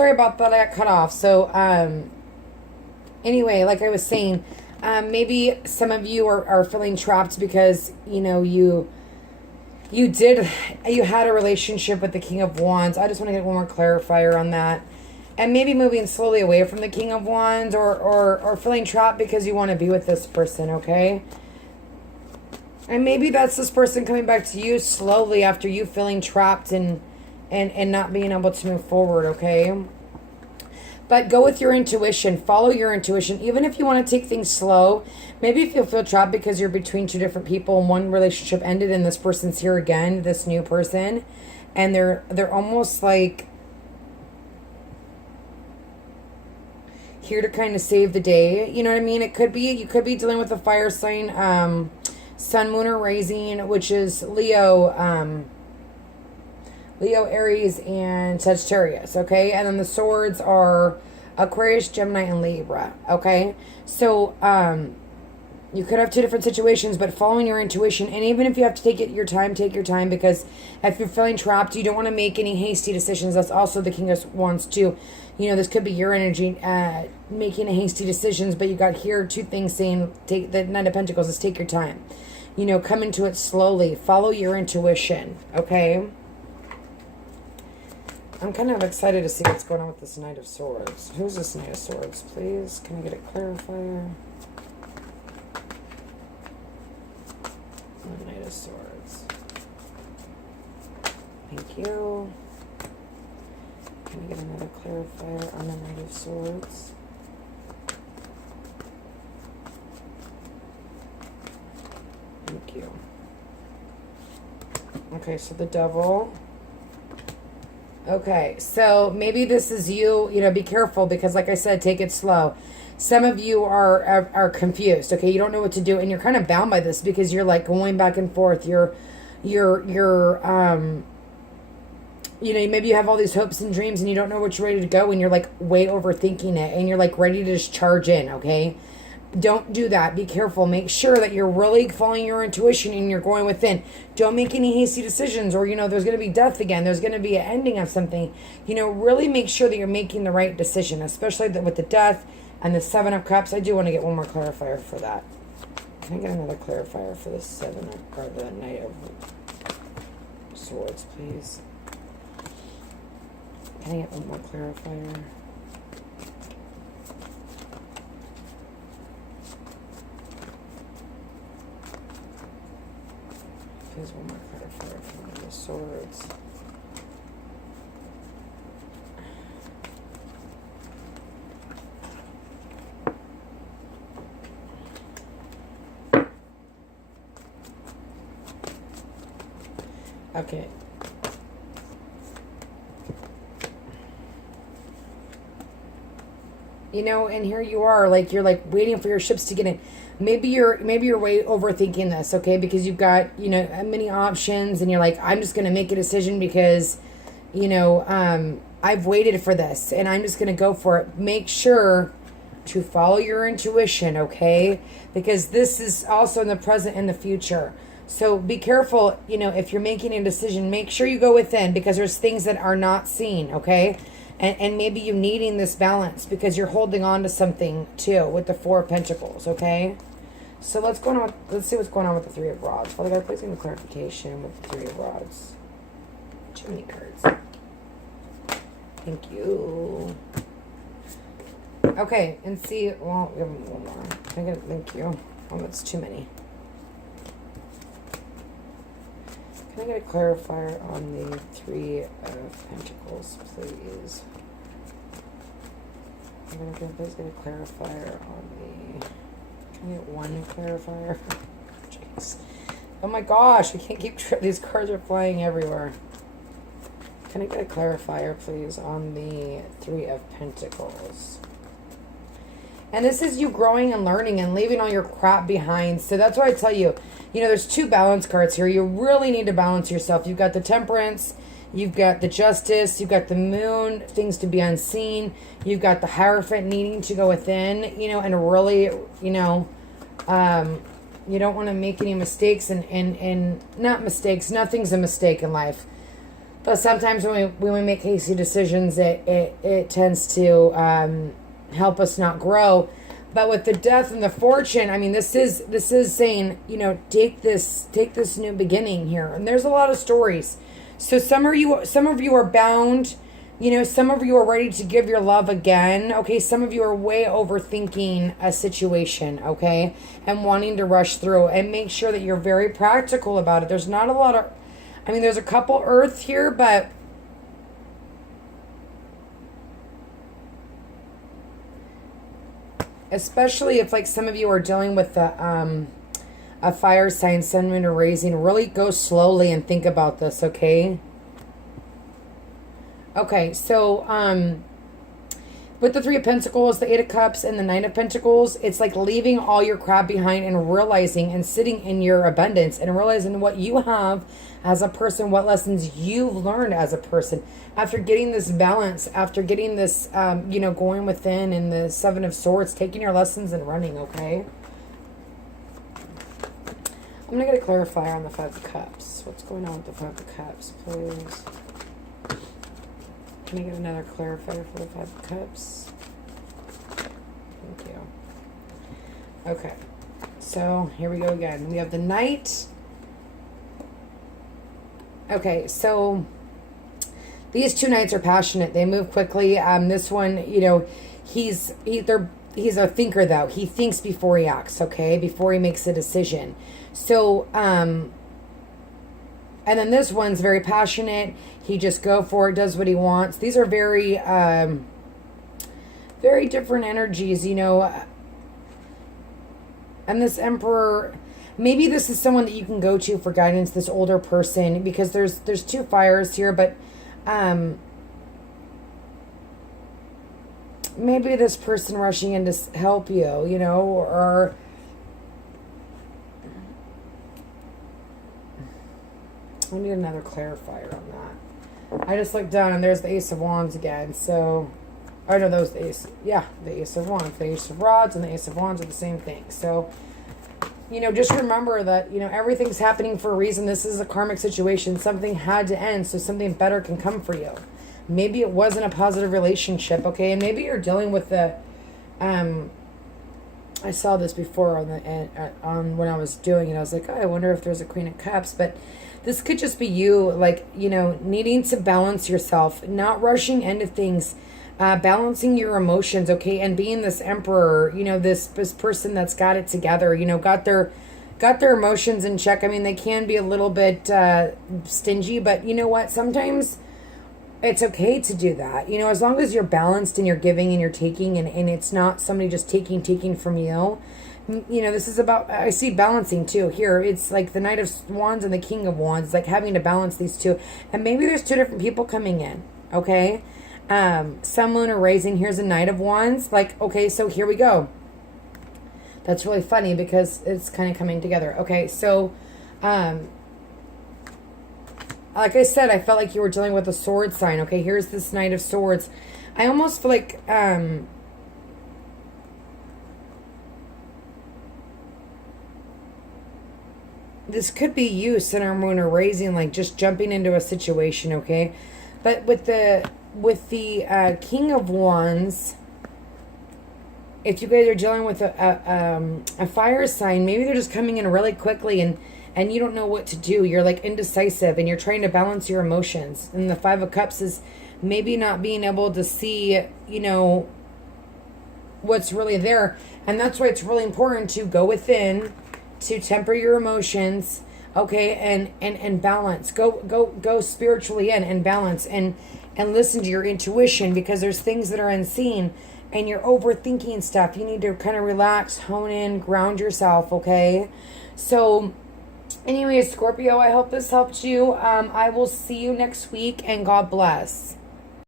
sorry about that. I got cut off. So, anyway, like I was saying, maybe some of you are feeling trapped because, you know, you had a relationship with the King of Wands. I just want to get one more clarifier on that. And maybe moving slowly away from the King of Wands or feeling trapped because you want to be with this person, okay? And maybe that's this person coming back to you slowly after you feeling trapped and not being able to move forward, okay? But go with your intuition. Follow your intuition. Even if you want to take things slow, maybe if you feel trapped because you're between two different people and one relationship ended and this person's here again, this new person, and they're almost like here to kind of save the day. You know what I mean? You could be dealing with a fire sign, sun, moon, or rising, which is Leo, Aries, and Sagittarius, okay? And then the swords are Aquarius, Gemini, and Libra, okay? So, you could have two different situations, but following your intuition, and even if you have to take your time, because if you're feeling trapped, you don't want to make any hasty decisions. That's also the King of Wands too. You know, this could be your energy making a hasty decisions, but you got here two things saying, take the Knight of Pentacles is take your time. You know, come into it slowly. Follow your intuition, okay? I'm kind of excited to see what's going on with this Knight of Swords. Who's this Knight of Swords, please? Can I get a clarifier? The Knight of Swords. Thank you. Can I get another clarifier on the Knight of Swords? Thank you. Okay, so the Devil. Okay, so maybe this is you, you know, be careful because like I said, take it slow. Some of you are confused, okay? You don't know what to do and you're kind of bound by this because you're like going back and forth. You're you know, maybe you have all these hopes and dreams and you don't know which way to go and you're like way overthinking it and you're like ready to just charge in, okay? Don't do that. Be careful. Make sure that you're really following your intuition and you're going within. Don't make any hasty decisions or, you know, there's going to be death again. There's going to be an ending of something. You know, really make sure that you're making the right decision, especially with the death and the Seven of Cups. I do want to get one more clarifier for that. Can I get another clarifier for the the Knight of Swords, please? Can I get one more clarifier? Here's one more clarifier for the Swords. Okay. You know, and here you are, like you're like waiting for your ships to get in. Maybe you're way overthinking this, okay? Because you've got, you know, many options and you're like, I'm just going to make a decision because, you know, I've waited for this and I'm just going to go for it. Make sure to follow your intuition, okay? Because this is also in the present and the future. So be careful, you know, if you're making a decision, make sure you go within because there's things that are not seen, okay? And maybe you needing this balance because you're holding on to something too with the Four of Pentacles, okay? So let's see what's going on with the Three of Rods. Father God, please give me clarification with the Three of Rods. Too many cards. Thank you. Okay, and see, well, we have one more. Thank you. Oh, that's too many. Can I get a clarifier on the Three of Pentacles, please? Please get a clarifier on the... Can I get one clarifier? Jeez. Oh my gosh, I can't keep track. These cards are flying everywhere. Can I get a clarifier, please, on the Three of Pentacles? And this is you growing and learning and leaving all your crap behind. So that's why I tell you, you know, there's two balance cards here. You really need to balance yourself. You've got the Temperance, you've got the Justice, you've got the Moon, things to be unseen. You've got the Hierophant needing to go within, you know, and really, you know, you don't want to make any mistakes and not mistakes. Nothing's a mistake in life. But sometimes when we make hasty decisions, it tends to help us not grow. But with the death and the fortune, I mean, this is saying, you know, take this new beginning here. And there's a lot of stories. So some of you are bound, you know, some of you are ready to give your love again. Okay, some of you are way overthinking a situation, okay, and wanting to rush through, and make sure that you're very practical about it. There's not a lot of, I mean, there's a couple earth here, but especially if, like, some of you are dealing with the a fire sign, sun, moon, or raising, really go slowly and think about this, okay? Okay, so with the Three of Pentacles, the Eight of Cups, and the Nine of Pentacles, it's like leaving all your crap behind and realizing and sitting in your abundance and realizing what you have as a person, what lessons you've learned as a person. After getting this balance, after getting this, you know, going within, and the Seven of Swords, taking your lessons and running, okay? I'm going to get a clarifier on the Five of Cups. What's going on with the Five of Cups, please? Can I get another clarifier for the Five of Cups? Thank you. Okay. So, here we go again. We have the Knight. Okay, so these two knights are passionate. They move quickly. This one, you know, he's a thinker, though. He thinks before he acts, okay? Before he makes a decision. So, and then this one's very passionate. He just go for it, does what he wants. These are very, very different energies, you know. And this Emperor, maybe this is someone that you can go to for guidance, this older person, because there's two fires here, but maybe this person rushing in to help you, you know, or I need another clarifier on that. I just looked down and there's the Ace of Wands again. So, I know that was the Ace. Yeah, the Ace of Wands. The Ace of Rods and the Ace of Wands are the same thing. So, you know, just remember that, you know, everything's happening for a reason. This is a karmic situation. Something had to end so something better can come for you. Maybe it wasn't a positive relationship, okay? And maybe you're dealing with the, I saw this before on when I was doing it. I was like, oh, I wonder if there's a Queen of Cups. But this could just be you, like, you know, needing to balance yourself, not rushing into things, balancing your emotions, okay, and being this Emperor, you know, this person that's got it together, you know, got their emotions in check. I mean, they can be a little bit stingy, but you know what? Sometimes it's okay to do that, you know, as long as you're balanced and you're giving and you're taking, and it's not somebody just taking from you. You know, this is about, I see balancing too here. It's like the Knight of Wands and the King of Wands, like having to balance these two. And maybe there's two different people coming in, okay? Sun, Moon, or Rising. Here's a Knight of Wands. Like, okay, so here we go. That's really funny because it's kind of coming together. Okay, so, like I said, I felt like you were dealing with a sword sign. Okay, here's this Knight of Swords. I almost feel like, this could be you, Sun or Moon, or Rising, like just jumping into a situation, okay? But with the King of Wands, if you guys are dealing with a fire sign, maybe they're just coming in really quickly and you don't know what to do. You're like indecisive and you're trying to balance your emotions. And the Five of Cups is maybe not being able to see, you know, what's really there. And that's why it's really important to go within, to temper your emotions, okay, and balance. Go spiritually in and balance and listen to your intuition, because there's things that are unseen and you're overthinking stuff. You need to kind of relax, hone in, ground yourself, okay? So anyways, Scorpio, I hope this helped you. I will see you next week, and God bless.